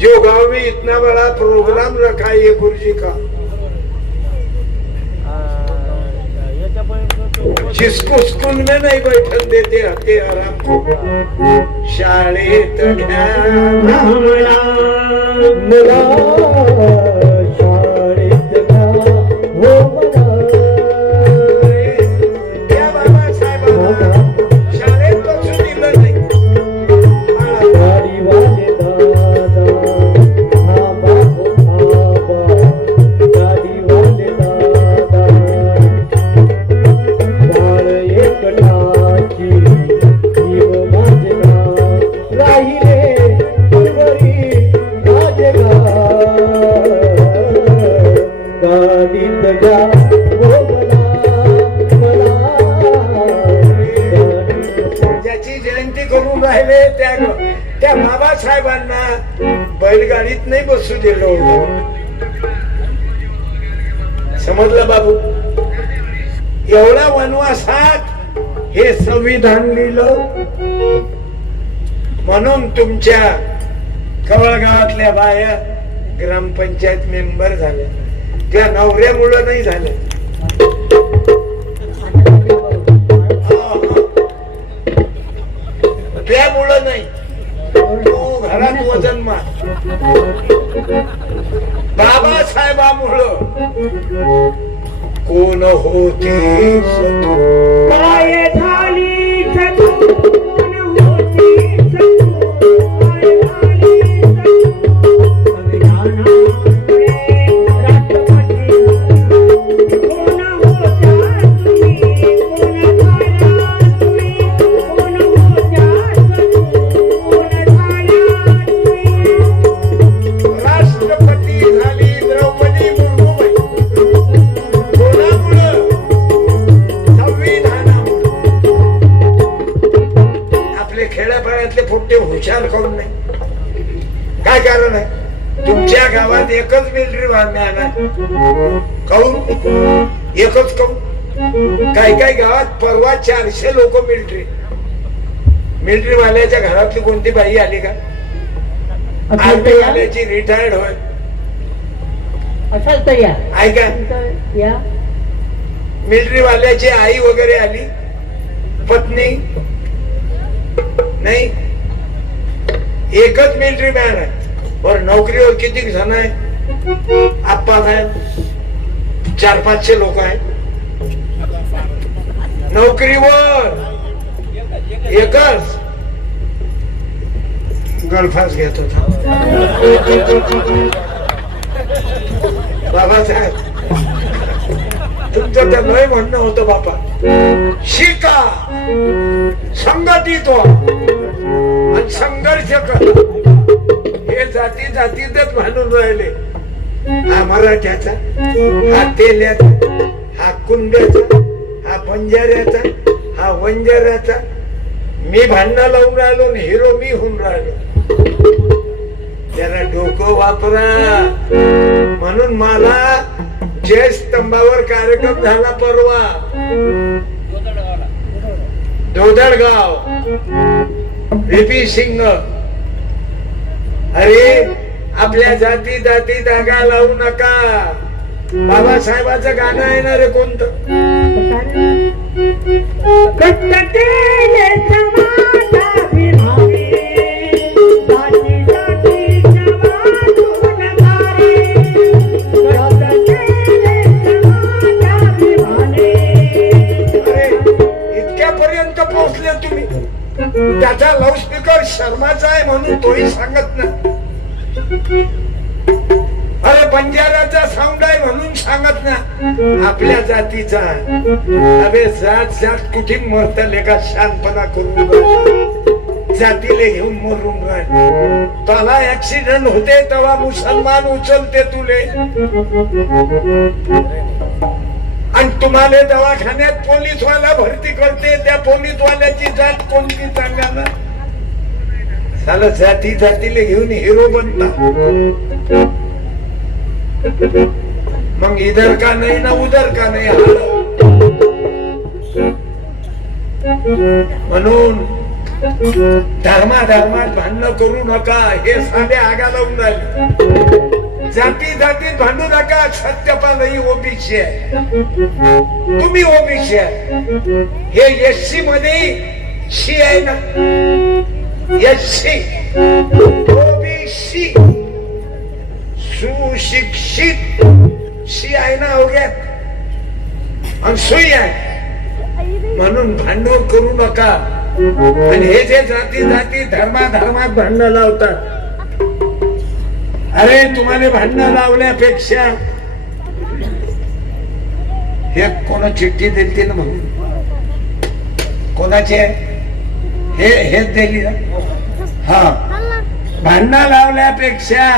जो गांव में इतना बड़ा प्रोग्राम रखा है ये गुरुजी का, जिसको स्कूल में नहीं बैठन देते हते आराम को, शाळेत घ्या मला, शाळेत घ्या हो मला, त्या बाबासाहेबांना शाळेत बसू दिलं नाही. गाडीवाले दादा हा बाबा, गाडीवाले दादा बाळ एकटाची जीव माझे गाव राहिले पुरवरी माझे गाव, गाडीत जा हो मला, ज्याची जयंती करून राहिले त्या बाबासाहेबांना बैलगाडीत नाही बसू दिलं. समजलं बाबू? एवढा वनवासात हे संविधान लिहिलं म्हणून तुमच्या कवळ गावातल्या बाया ग्रामपंचायत मेंबर झाल्या. त्या नवऱ्यामुळं नाही झाल्या, त्यामुळं नाही. तू घरात वजन मार, बाबासाहेबामुळं कोण होती काय झाली कोण होती हुशार करून नाही. काय कारण आहे? तुमच्या गावात एकच मिलिटरी मॅन आहे. काऊन एकच? काऊन? काही गावात परवा 400 लोक मिलिटरी वाल्याच्या घरातली कोणती बाई आली का? आर्मी वाल्याची रिटायर्ड होय ऐका, मिलिटरी वाल्याची आई वगैरे आली, पत्नी नाही. एकच मिलिटरी मॅन आहे. और नोकरीवर किती जण आहे? आप्पा साहेब 400-500 लोक आहेत नोकरीवर. एकच गळफास घेत होता बाबासाहेब. तुमचं तर लय म्हणणं होतं बापा, शिका, संघटित आणि संघर्ष करा. हे जातीतच म्हणून राहिले. हा मराठ्याचा, हा तेल्याचा, हा कुंड्याचा, हा बंजाऱ्याचा, हा वंजाऱ्याचा. मी भांडणं लावून राहिलो, हिरो मी होऊन राहिलो. जरा डोकं वापरा. म्हणून मला जय स्तंभावर कार्यक्रम झाला परवा दोदडगाव, VP सिंग. अरे आपल्या जाती दागा लावू नका. बाबासाहेबाचं गाणं आहे ना रे कोणतं? इतक्यापर्यंत पोहोचले तुम्ही. त्याचा लाऊडस्पीकर शर्माचा आहे म्हणून तोही सांगत नाही. अरे बंजाराचा साऊंड आहे म्हणून सांगत ना. आपल्या जातीचा. अबे जात कुठे मरतले का? शानपणा करून जातीले घेऊन मरून राहील. त्याला ऍक्सिडेंट होते तेव्हा मुसलमान उचलते तुले, आणि तुम्हाला दवाखान्यात पोलीसवाला भरती करते. त्या पोलीसवाल्याची जात कोणती सांगा ना? साला जातीले घेऊन हिरो बनता. मग इधर का नाही ना उधर का नाही. म्हणून धर्मात भांडण करू नका, हे साधे आगा लावून राहिले. जातीत भांडू नका. सत्यपाल ही ओबीसी आहे, तुम्ही ओबीसी आहे. हे एससी मध्ये शी आहे ना, एससी ओबीसी सुशिक्षित शी आहे ना अवघ्यात, आणि सुई आहे. म्हणून भांडण करू नका. आणि हे जे जाती धर्मात भांडण लावतात, अरे तुम्हाला भांडण लावल्यापेक्षा हे कोणा चिठ्ठी दिली ना, म्हणून कोणाची आहे हेच दिली ना. हा, भांडण लावल्यापेक्षा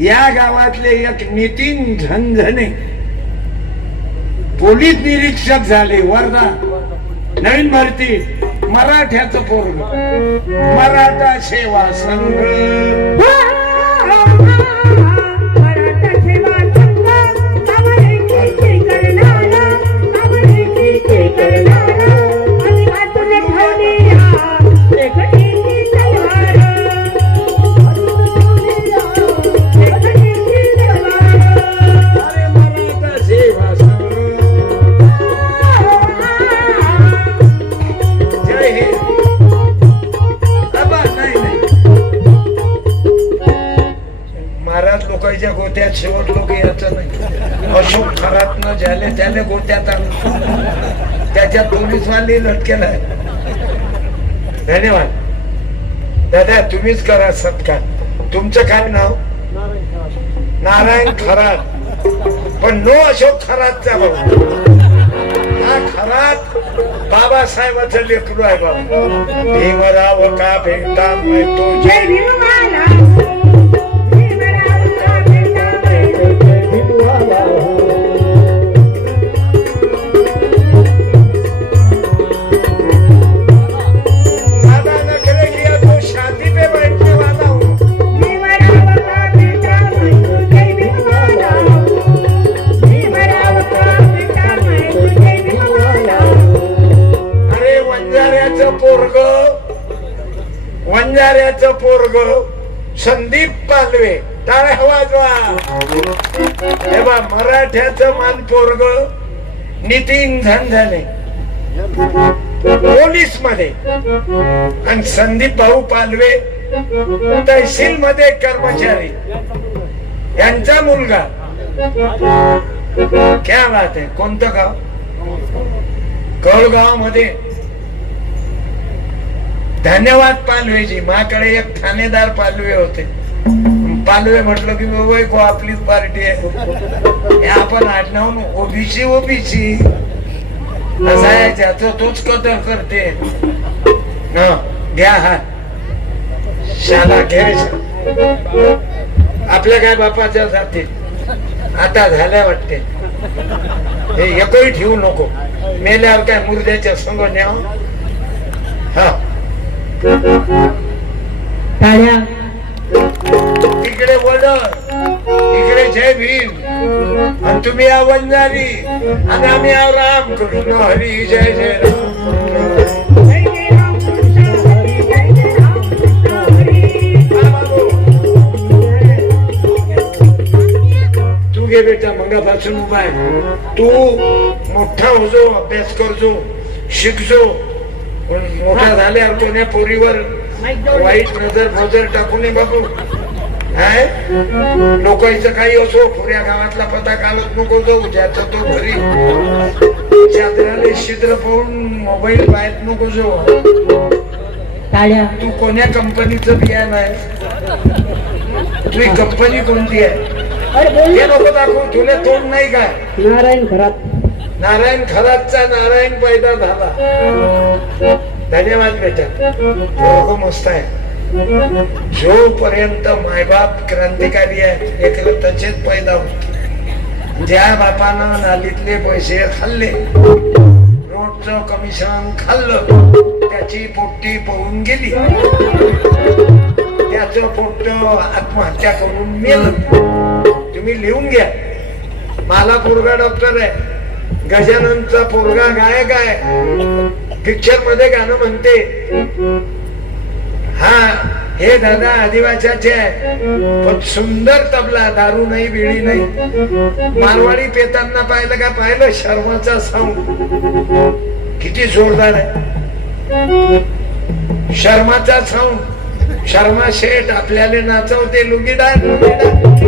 या गावातले एक नितीन झणझणे पोलीस निरीक्षक झाले. वर्धा नवीन भरती, मराठ्याचं पोरग, मराठा सेवा संघ. लोकांच्या गोत्यात शेवट लोक यायचं नाही. अशोक खरात न झाले त्याने गोत्यात आणलं, त्याच्यात पोलीस वाली लटकेला. धन्यवाद दादा, तुम्हीच करा सत्कार. तुमचं काय नाव? नारायण खरात, पण नो अशोक खरातचा भाऊ. हा खरात बाबासाहेबाचं लेकरू आहे बाबा. भीमराव का भेटा तो जय भीमवाला. वंजाऱ्याचं पोरग संदीप पालवे, टाळ्या वाजवा. हे बा, मराठ्याचं मान पोरग नितीन झणझणे पोलीस मध्ये, आणि संदीप भाऊ पालवे तहसील मध्ये कर्मचारी. यांचा मुलगा क्या बात आहे. कोणतं गाव? कळगाव मध्ये. धन्यवाद पालवेजी. माझ्याकडे एक ठाणेदार पालवे होते. पालवे म्हटलं की बाबा आपलीच पार्टी आहे. हे आपण आडनाव ओबीसी असा आहे, ज्याचं तोच कदर करते. घ्या हा शाला घ्यायचा. आपल्या काय बापाच्या जाती आता झाल्या वाटते. हे एकही ठेवू नको, मेल्यावर काय मुर्द्याच्या संग न्याव. हा, तिकडे वडर, इकडे जय भीम, आणि तुम्ही या वंजारी, आणि आम्ही या राम कृष्ण हरी जय जय राम. तू घे बेटा, मंगापासून उभा आहे. तू मोठा होजो, अभ्यास करजो, शिकजो. मोठा झाल्यावर कोण्या पोरीवर वाईट नजर टाकू नये बाबू. लोकांचं काही असो, पुऱ्या गावातला पता काढत नको जाऊ. ज्याचा तो घरी चादराले छिद्र पाहून मोबाईल पाहत नको जाऊ. तू कोण्या कंपनीचं बियाण आहे? तुझी कंपनी कोणती आहे हे नको दाखवू. तुला तोंड नाही काय? नारायण खरात. नारायण खरातचा नारायण पैदा झाला. धन्यवाद बेटा, मस्त आहे. जोपर्यंत मायबाप क्रांतिकारी आहे, एक तसेच पैदा होते. ज्या बापानं नालीतले पैसे खाल्ले, रोडचं कमिशन खाल्लं, त्याची पोट्टी पळून गेली. त्याचं पोट्ट आत्महत्या करून मेलं. तुम्ही लिहून घ्या. मला पोरगा डॉक्टर आहे, गजाननचा पोरगा गायक आहे. पिक्चर मध्ये गाणं म्हणते, हा हे दादा आदिवासाचे आहे, पण सुंदर तबला, दारू नाही बिडी नाही, मारवाडी पेताना पाहिलं का? पाहिलं शर्माचा साऊंड किती जोरदार आहे, शर्माचा साऊंड. शर्मा शेठ आपल्याला नाचवते, लुगीदार लुगीदार